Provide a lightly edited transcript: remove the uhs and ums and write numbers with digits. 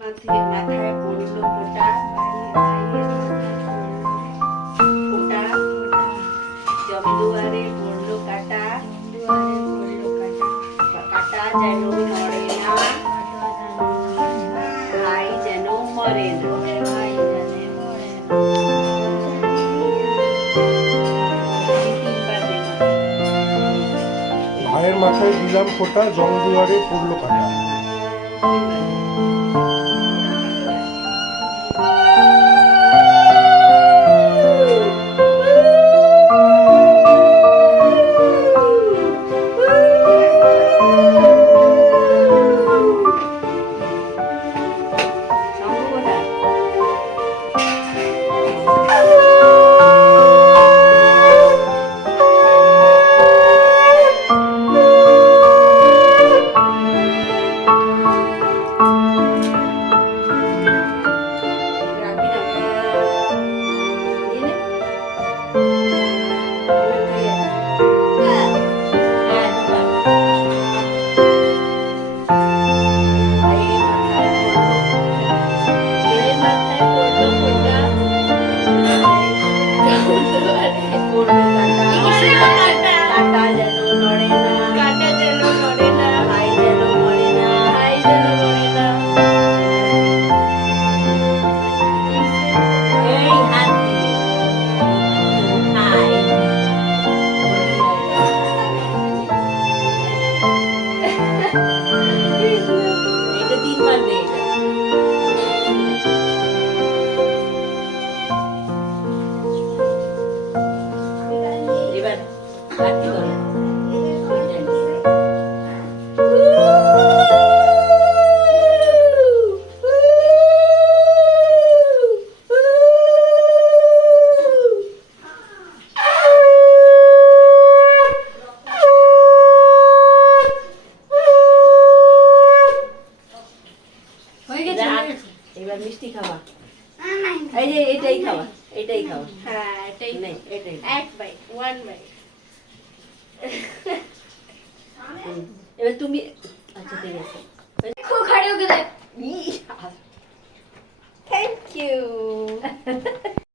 মাথায় পড়লো ফোঁটা, ফোঁটা জমদুয়ারে পড়লো কাটা, কাটা যেন নড়ে না, ভাই যেন মরে না। ভাইয়ের মাথায় দিলাম ফোঁটা, জমদুয়ারে পড়লো কাটা। এবার মিষ্টি খাওয়া, এই যে এটাই খাওয়া, এটাই খাওয়া। হ্যাঁ এটাই নেই, এটাই এক বাইট, ওয়ান বাইট। এবার তুমি, আচ্ছা ঠিক আছে। खड़े हो गए। Thank you.